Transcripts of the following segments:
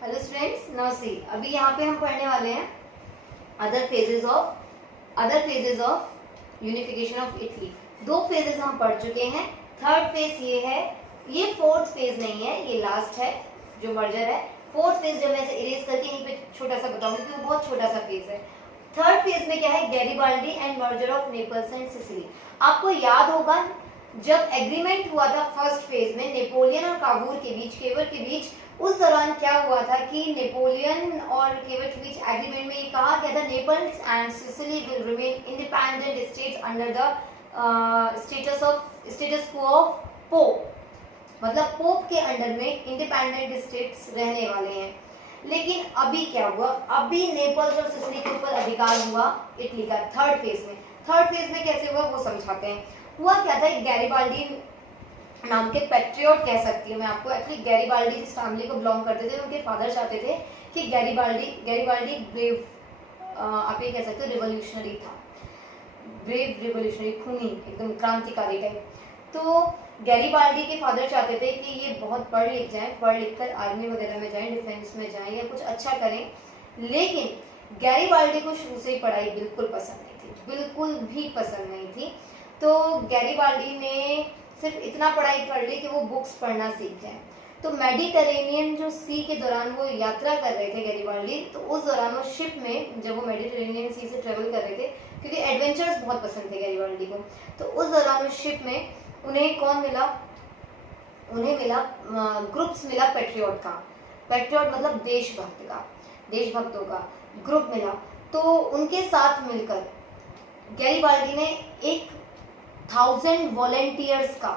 Hello students, नमस्ते। अभी यहाँ पे हम पढ़ने वाले हैं other phases of unification of Italy. दो फेजेस हम पढ़ चुके हैं। थर्ड फेज ये है, ये फोर्थ फेज नहीं है, ये लास्ट है जो मर्जर है। फोर्थ फेज जब मैं इसे इरेज करके यहीं पे छोटा सा बताऊंगी क्योंकि वो बहुत छोटा सा फेज है। थर्ड फेज में क्या है, Garibaldi and merger of Naples and Sicily. आपको याद होगा जब एग्रीमेंट हुआ था फर्स्ट फेज में नेपोलियन और काबूल के बीच, केवर के बीच, उस दौरान क्या हुआ था कि नेपोलियन और केवर के बीच एग्रीमेंट में ये कहा गया था Naples and Sicily will remain independent states under the status quo of pope. मतलब पोप के अंडर में इंडिपेंडेंट स्टेट्स रहने वाले हैं। लेकिन अभी क्या हुआ, अभी नेपल्स और सिसिली के ऊपर अधिकार हुआ इटली का थर्ड फेज में। थर्ड फेज में कैसे हुआ वो समझाते हैं। हुआ क्या था, गैरिबाल्डी नाम के पैट्रियट कह सकती हूँ मैं आपको। एक्चुअली गैरिबाल्डी जिस फैमिली को बिलोंग करते थे उनके फादर चाहते थे कि गैरिबाल्डी ब्रेव, आप ये कह सकते हो रिवोल्यूशनरी था, ब्रेव रिवोल्यूशनरी, खूनी, एकदम क्रांतिकारी टाइप। तो गैरिबाल्डी के फादर चाहते थे कि ये बहुत पढ़ लिख जाएं, पढ़ लिख कर आर्मी वगैरह में जाएं, डिफेंस में जाएं या कुछ अच्छा करें। लेकिन गैरिबाल्डी को शुरू से ही पढ़ाई बिल्कुल पसंद नहीं थी, बिल्कुल भी पसंद नहीं थी। तो गैरिबाल्डी ने सिर्फ इतना पढ़ाई कर ली कि वो बुक्स पढ़ना सीख जाए। तो मेडिटेरेनियन जो सी के दौरान वो यात्रा कर रहे थे गैरिबाल्डी, तो उस दौरान वो शिप में, जब वो मेडिटेरेनियन सी से ट्रेवल कर रहे थे, क्योंकि एडवेंचर्स बहुत पसंद थे गैरिबाल्डी को, तो उस दौरान उस शिप में उन्हें कौन मिला, उन्हें मिला ग्रुप्स मिला पैट्रियट का। पैट्रियट मतलब देशभक्त का, देशभक्तों का ग्रुप मिला। तो उनके साथ मिलकर गैरिबाल्डी ने 1000 वॉलेंटियर्स का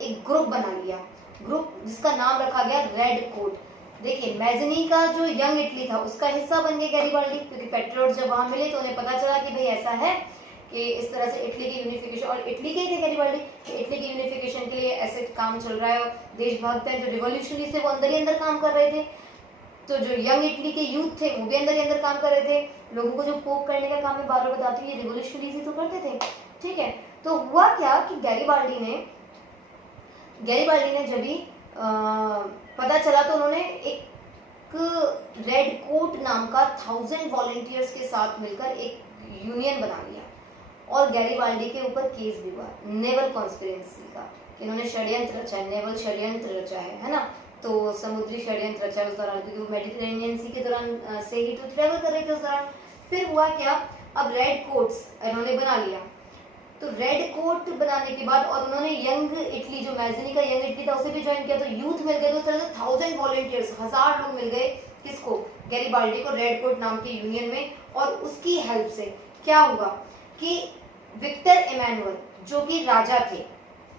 एक ग्रुप बना लिया, ग्रुप जिसका नाम रखा गया रेड कोट। देखिए, मैजनी का जो यंग इटली था उसका हिस्सा बन गया गैरिबाल्डी, क्योंकि पैट्रियट जब वहां मिले तो उन्हें पता चला कि भाई ऐसा है कि इस तरह से इटली की यूनिफिकेशन, और इटली के थे गैरिबाल्डी कि इटली की यूनिफिकेशन के लिए ऐसे काम चल रहा है, देशभक्त है, जो रिवोल्यूशनरी से वो अंदर ही अंदर काम कर रहे थे। तो जो यंग इटली के यूथ थे वो भी अंदर ही अंदर काम कर रहे थे। लोगों को जो पोक करने का काम मैं बार बार बताती हूँ, ये रिवोल्यूशनरी से तो करते थे, ठीक है। तो हुआ क्या कि गैरिबाल्डी ने जब भी पता चला तो उन्होंने एक रेड कोट नाम का 1000 वॉलेंटियर्स के साथ मिलकर एक यूनियन बना लिया। और गैरिबाल्डी के ऊपर केस भी हुआ नेवल कॉन्स्पिरेंसी का, इन्होंने षड्यंत्र रचा है, नेवल षड्यंत्र रचा है ना। तो समुद्री षड्यंत्र रचा है उस दौरान, क्योंकि वो मेडिटेरेनियन सी के दौरान से ही तो ट्रेवल कर रहे थे उस दौरान। फिर हुआ क्या, अब रेड कोट्स इन्होंने बना लिया। तो रेड कोट बनाने के बाद, और उन्होंने यंग इटली, जो मैजनी का यंग इटली था उसे भी ज्वाइन किया, तो यूथ मिल गए। तो उस तरह से 1000 वॉलेंटियर्स, 1000 लोग मिल गए किसको, गैरिबाल्डी को, रेड कोट नाम के यूनियन में। और उसकी हेल्प से क्या हुआ कि विक्टर इमैनुअल जो कि राजा थे,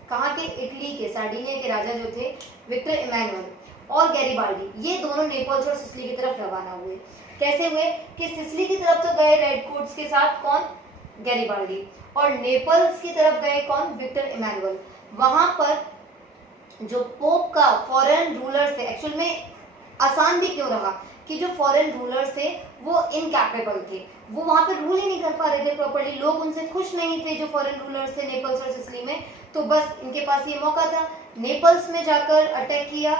कहाँ के, इटली के, सार्डिनिया के राजा जो थे विक्टर इमैनुअल, और गैरिबाल्डी, ये दोनों नेपल्स और सिसिली की तरफ रवाना हुए। कैसे हुए कि सिसिली की तरफ तो गए रेड कोट्स के साथ कौन, गैरिबाल्डी, और नेपल्स की तरफ गए कौन, विक्टर इमैनुअल। वहां पर जो पोप का फॉरेन रूलर्स थे, एक्चुअल में आसान भी क्यों रहा कि जो फॉरेन रूलर्स थे वो इनकैपेबल थे, वो वहां पे रूल ही नहीं कर पा रहे थे प्रॉपर्ली, लोग उनसे खुश नहीं थे जो फॉरेन रूलर्स थे नेपल्स और सिसिली में। तो बस इनके पास ये मौका था, नेपल्स में जाकर अटैक किया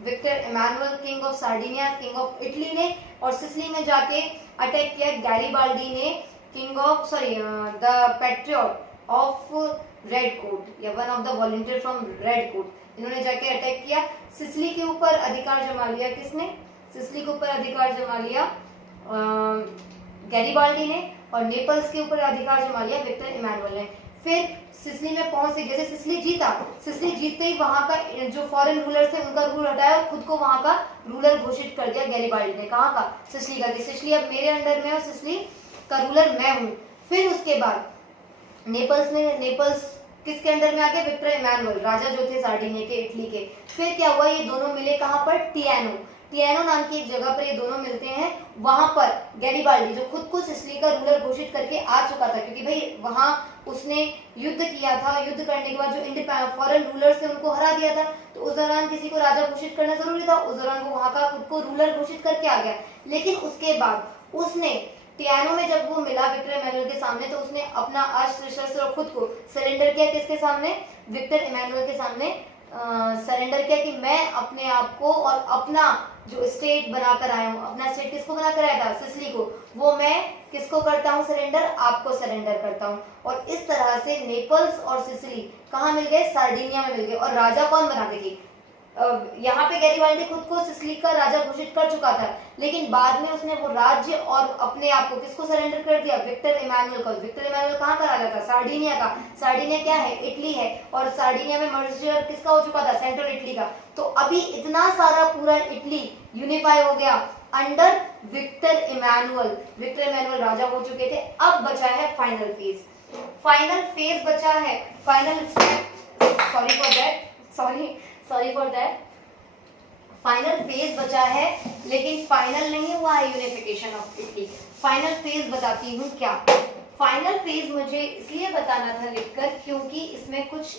Victor Emmanuel, king of Sardinia, king of Italy ने, और सिसिली में जाके अटैक किया गैरिबाल्डी ने, king of the patriot of red coat, या one of the volunteer from red coat. इन्होंने जाके अटैक किया, सिसिली के ऊपर अधिकार जमा लिया। किसने, सिसिली के ऊपर अधिकार जमा लिया गैरिबाल्डी ने, और नेपल्स के ऊपर अधिकार जमा लिया विक्टर इमैनुअल ने। फिर सिसिली में पहुंच से, जैसे सिसिली जीता, सिसिली जीतते ही वहां का जो फॉरेन रूलर थे उनका रूल हटाया और खुद को वहां का रूलर घोषित कर दिया गैरिबाल्डी ने। कहाँ का, सिसिली का, सिसिली अब मेरे अंडर में, और सिसिली का रूलर मैं हूँ। फिर उसके बाद नेपल्स किसके अंडर में आ गए, विक्टर इमैनुअल, राजा जो थे सार्डिनिया के, इटली के। फिर क्या हुआ, ये दोनों मिले कहाँ पर, टियानो नाम की एक जगह पर ये दोनों मिलते हैं। वहां पर गैरिबाल्डी जो खुद को सिसिली का रूलर घोषित करके आ चुका था, क्योंकि भाई वहां उसने युद्ध किया था, युद्ध करने के बाद जो फॉरेन रूलर्स थे उनको हरा दिया था, तो उस दौरान किसी को राजा घोषित करना जरूरी था, उस दौरान वो वहां का खुद को रूलर घोषित करके आ गया। लेकिन उसके बाद उसने टियानो में जब वो मिला विक्टर इमैनुअल के सामने, तो उसने अपना अस्त्र शस्त्र और खुद को सरेंडर किया, किसके सामने, विक्टर इमैनुअल के सामने सरेंडर किया कि मैं अपने आप को और अपना जो स्टेट बनाकर आया हूँ, अपना स्टेट किसको बनाकर आया था, सिसिली को, वो मैं किसको करता हूँ सरेंडर, आपको सरेंडर करता हूँ। और इस तरह से नेपल्स और सिसिली कहाँ मिल गए, सार्डिनिया में मिल गए। और राजा कौन बना, देखिए यहाँ पे गैरिबाल्डी खुद को सिसिली का राजा घोषित कर चुका था, लेकिन बाद में उसने वो राज्य और अपने आप को किसको सरेंडर कर दिया, विक्टर इमानुएल को। विक्टर इमानुएल कहाँ का राजा था, सार्डिनिया का। सार्डिनिया क्या है, इटली है, और सार्डिनिया में मर्जर किसका हो चुका था, सेंट्रल इटली का। तो अभी इतना सारा पूरा इटली यूनिफाई हो गया under Victor Emmanuel. Victor Emmanuel राजा हो चुके थे। अब बचा है फाइनल फेज। फाइनल फेज बचा है, final step, sorry for that, final phase बचा है, लेकिन फाइनल नहीं हुआ है unification of Italy. Final phase बताती हूँ क्या। फाइनल फेज मुझे इसलिए बताना था लिखकर क्योंकि इसमें कुछ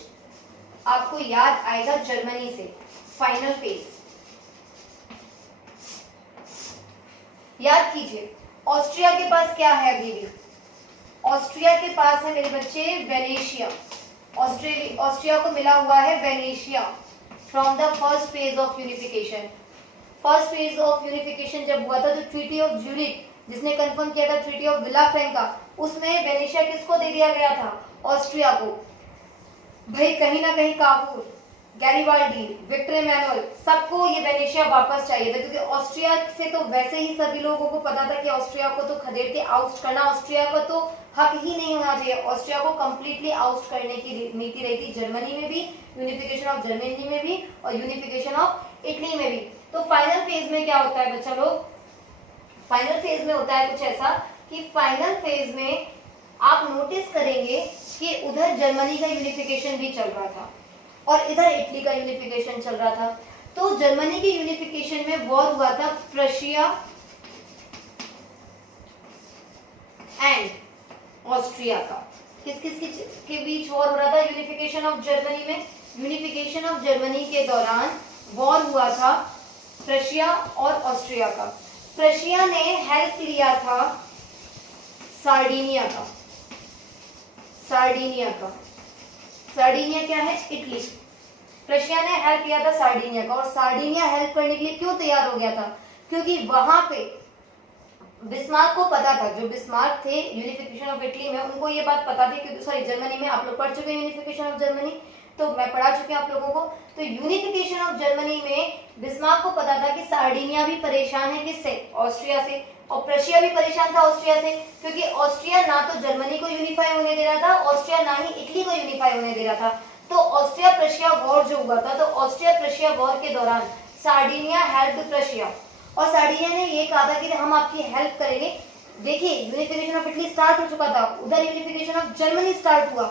आपको याद आएगा जर्मनी से। फाइनल फेज याद कीजिए, ऑस्ट्रिया के पास क्या है अभी भी, ऑस्ट्रिया के पास है मेरे बच्चे वेनेशिया। ऑस्ट्रिया को मिला हुआ है Venetia from the first phase of unification. First phase of unification जब हुआ था तो ट्रीटी ऑफ ज्यूरिख जिसने कंफर्म किया था, ट्रीटी ऑफ विलाफ्रैंका, उसमें वेनेशिया किसको दे दिया गया था, ऑस्ट्रिया को। भाई कहीं ना कहीं काबूल, गैरिबाल्डी, विक्टर इमानुएल, सबको ये वेनेशिया वापस चाहिए था, क्योंकि ऑस्ट्रिया से तो वैसे ही सभी लोगों को पता था कि ऑस्ट्रिया को तो खदेड़ के आउस्ट करना, ऑस्ट्रिया का तो हक ही नहीं होना चाहिए। ऑस्ट्रिया को कंप्लीटली आउस्ट करने की नीति रही थी, जर्मनी में भी, यूनिफिकेशन ऑफ जर्मनी में भी, और यूनिफिकेशन ऑफ इटली में भी। तो फाइनल फेज में क्या होता है बच्चा लोग, फाइनल फेज में होता है कुछ ऐसा कि फाइनल फेज में आप नोटिस करेंगे कि उधर जर्मनी का यूनिफिकेशन भी चल रहा था और इधर इटली का यूनिफिकेशन चल रहा था। तो जर्मनी के यूनिफिकेशन में वॉर हुआ था प्रशिया एंड ऑस्ट्रिया का। किस किस के बीच वॉर हो रहा था यूनिफिकेशन ऑफ जर्मनी में, यूनिफिकेशन ऑफ जर्मनी के दौरान वॉर हुआ था प्रशिया और ऑस्ट्रिया का। प्रशिया ने हेल्प लिया था सार्डिनिया का, सार्डिनिया का, सार्डिनिया क्या है, इटली। रशिया ने हेल्प किया था सार्डिनिया का, और सार्डिनिया हेल्प करने के लिए क्यों तैयार हो गया था, क्योंकि वहां पे बिस्मार्क को पता था, जो बिस्मार्क थे यूनिफिकेशन ऑफ इटली में, उनको ये बात पता थी, क्योंकि सॉरी जर्मनी में आप लोग पढ़ चुके हैं यूनिफिकेशन ऑफ जर्मनी, तो मैं पढ़ा चुके हैं आप लोगों को। तो यूनिफिकेशन ऑफ जर्मनी में बिस्मार्क को पता था कि सार्डिनिया भी परेशान है किससे, ऑस्ट्रिया से, और प्रशिया भी परेशान था ऑस्ट्रिया से, क्योंकि ऑस्ट्रिया ना तो जर्मनी को यूनिफाई होने दे रहा था, ऑस्ट्रिया ना ही इटली को यूनिफाई होने दे रहा था। तो ऑस्ट्रिया प्रशिया वॉर जो हुआ था, तो ऑस्ट्रिया प्रशिया वॉर के दौरान सार्डिनिया हेल्प प्रशिया, और सार्डिनिया ने ये कहा था कि हम आपकी हेल्प करेंगे। देखिए यूनिफिकेशन ऑफ इटली स्टार्ट हो चुका था, उधर यूनिफिकेशन ऑफ जर्मनी स्टार्ट हुआ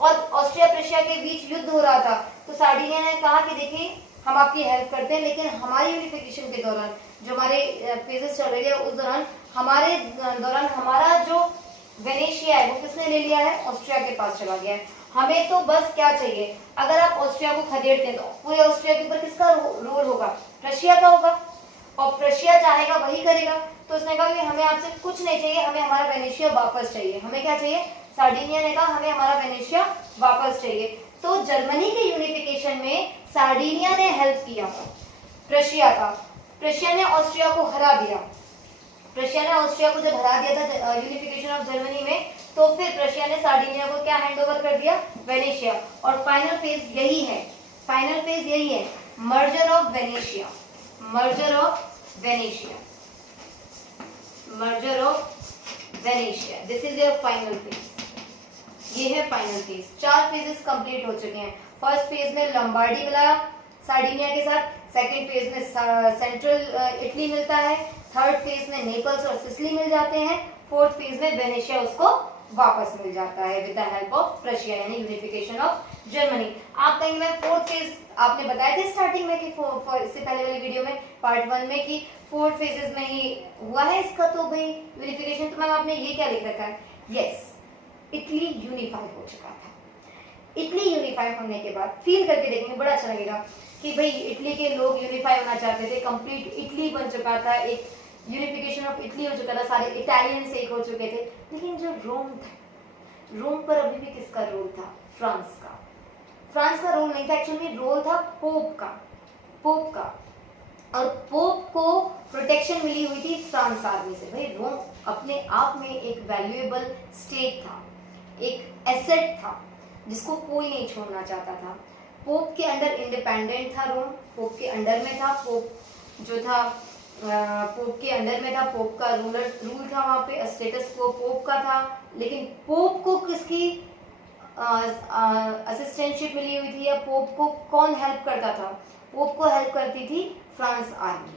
और ऑस्ट्रिया प्रशिया के बीच युद्ध हो रहा था। तो सार्डिनिया ने कहा कि देखिए हम आपकी हेल्प करते हैं, लेकिन हमारे यूनिफिकेशन के दौरान जो हमारे फेजेस चल रहे हैं उस दौरान हमारा जो वेनेशिया है वो किसने ले लिया है, ऑस्ट्रिया के पास चला गया है। हमें तो बस क्या चाहिए, अगर आप ऑस्ट्रिया को खदेड़ते हैं तो पूरे ऑस्ट्रिया के ऊपर किसका रोल होगा, प्रशिया का होगा, और प्रशिया चाहेगा वही करेगा। तो उसने कहा कि हमें आपसे कुछ नहीं चाहिए, हमें हमारा वेनेशिया वापस चाहिए। हमें क्या चाहिए, सार्डिनिया ने कहा हमें हमारा वेनेशिया वापस चाहिए। तो जर्मनी के यूनिफिकेशन में सार्डिनिया ने हेल्प किया प्रशिया का, प्रशिया ने ऑस्ट्रिया को हरा दिया। प्रशिया ने ऑस्ट्रिया को जब हरा दिया था यूनिफिकेशन ऑफ जर्मनी में, तो फिर प्रशिया ने सार्डिनिया को क्या हैंड ओवर कर दिया, वेनेशिया। और फाइनल फेज यही है, फाइनल फेज यही है, merger of Venetia, merger of Venetia, merger of Venetia. This is your final phase, ये है फाइनल फेज। 4 फेजेस कंप्लीट हो चुके हैं। फर्स्ट फेज में लंबार्डी मिला सार्डिनिया के साथ, सेकंड फेज में सेंट्रल इटली मिलता है, थर्ड फेज में नेपल्स और सिसिली मिल जाते हैं, फोर्थ फेज में वेनेशिया उसको वापस मिल जाता है with the help of Prussia, यानी यूनिफिकेशन ऑफ जर्मनी। आप कहेंगे मैं फोर्थ फेज आपने बताया था स्टार्टिंग में कि इससे पहले वाली वीडियो में पार्ट 1 में कि 4 फेजेस में ही हुआ है इसका, तो भाई यूनिफिकेशन, तो मैम आपने ये क्या लिख रखा है, यस इटली यूनिफाई हो चुका था। इटली यूनिफाई होने के बाद फील करके देखेंगे, बड़ा अच्छा लगेगा कि भाई इटली के लोग यूनिफाई होना चाहते थे, कंप्लीट इटली बन चुका था, एक यूनिफिकेशन ऑफ इटली हो चुका था, सारे इटालियंस एक हो चुके थे। लेकिन जो रोम था, रोम पर अभी भी किसका रोल था, फ्रांस का। फ्रांस का रोल नहीं था, एक्चुअली रोल था पोप का, पोप का। और पोप को प्रोटेक्शन मिली हुई थी फ्रांस आर्मी से। भाई रोम अपने आप में एक वैल्यूएबल स्टेट था, एक एसेट था जिसको कोई नहीं छोड़ना चाहता था। पोप के अंडर इंडिपेंडेंट था रोम, पोप के अंडर में था, पोप जो था पोप के अंडर में था, पोप का रूल था वहाँ पे, स्टेटस को पोप का था। लेकिन पोप को किसकी असिस्टेंटशिप मिली हुई थी, या पोप को कौन हेल्प करता था? पोप को हेल्प करती थी फ्रांस आर्मी।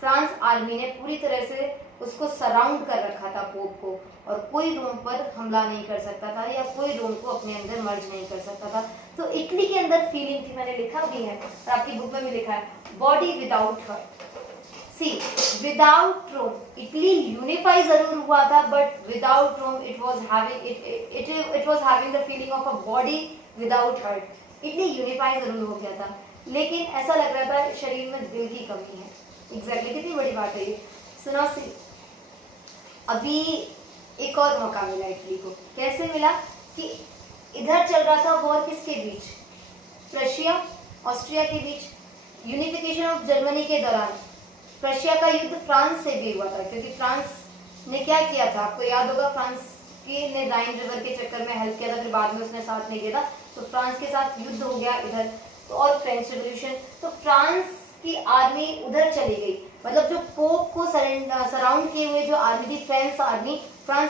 फ्रांस आर्मी ने पूरी तरह से उसको सराउंड कर रखा था पोप को, और कोई रोम पर हमला नहीं कर सकता था या कोई रोम को अपने अंदर मर्ज नहीं कर सकता था। तो इटली के अंदर फीलिंग थी, मैंने लिखा भी है और आपकी बुक में भी लिखा है, body without heart. See without Rome Italy unify जरूर हुआ था, but without Rome it was having the feeling of a body without heart. Italy unify जरूर हो गया था, लेकिन ऐसा लग रहा था शरीर में दिल की कमी है। एग्जैक्टली कितनी बड़ी बात है ये। सुना सी, अभी एक और मौका मिला इटली को। कैसे मिला? कि इधर चल रहा था वॉर किसके बीच? प्रशिया ऑस्ट्रिया के बीच। यूनिफिकेशन ऑफ जर्मनी के दौरान प्रशिया का युद्ध फ्रांस से भी हुआ था, क्योंकि फ्रांस ने क्या किया था, आपको याद होगा, फ्रांस के ने राइन रिवर के चक्कर में हेल्प किया था, फिर बाद में उसने साथ नहीं दिया था, तो फ्रांस के साथ युद्ध हो गया इधर। तो और फ्रेंच रेवोल्यूशन, तो फ्रांस की आर्मी उधर चली गई। मतलब जो पोप को सराउंड किए हुए जो आर्मी थी फ्रांस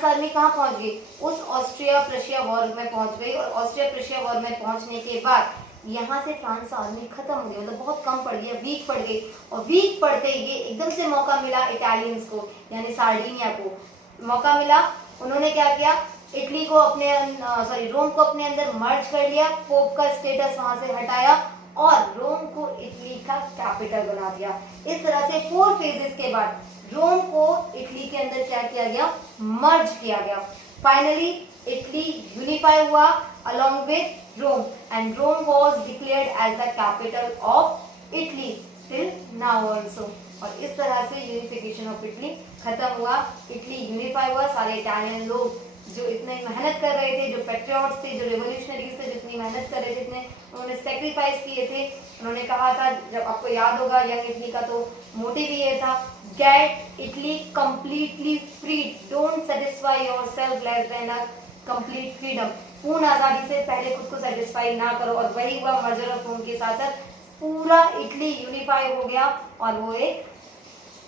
आर्मी कहाँ पहुंच गई? उस ऑस्ट्रिया प्रशिया वॉर में पहुंच गई। और ऑस्ट्रिया प्रशिया वॉर में पहुंचने के बाद यहाँ से फ्रांस आर्मी खत्म हो गई, मतलब बहुत कम पड़ गई, वीक पड़ गई। और वीक पड़ते ये एकदम से मौका मिला इटालियंस को, यानी सार्डिनिया को मौका मिला। उन्होंने क्या किया? इटली को रोम को अपने अंदर मर्ज कर लिया, पोप का स्टेटस वहां से हटाया और रोम को इटली का कैपिटल बना दिया। इस तरह से 4 फेजेस के बाद रोम को इटली के अंदर क्या किया गया? मर्ज किया गया। फाइनली इटली यूनिफाई हुआ along with Rome, and Rome was declared as the capital of Italy till now also। और इस तरह से यूनिफिकेशन ऑफ इटली खत्म हुआ, इटली यूनिफाई हुआ। सारे इटालियन लोग जो इतने मेहनत कर रहे थे, जो पेट्रियट्स थे, जो रेवोल्यूशनरीज थे, जितनी मेहनत कर रहे थे, इतने उन्होंने सेक्रीफाइस किए थे। उन्होंने कहा था, जब आपको याद होगा यंग इटली का तो मोटिव ये था, get Italy completely free, don't satisfy yourself less than a complete freedom. पूर्ण आजादी से पहले खुद को सेटिस्फाई ना करो। और वही हुआ मर्जर ऑफ रोम के साथ साथ पूरा इटली यूनिफाई हो गया और वो एक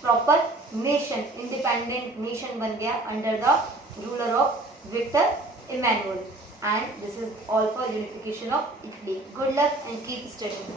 प्रॉपर नेशन, इंडिपेंडेंट नेशन बन गया under the ruler of Victor Emmanuel. And this is all for unification of Italy. Good luck and keep studying.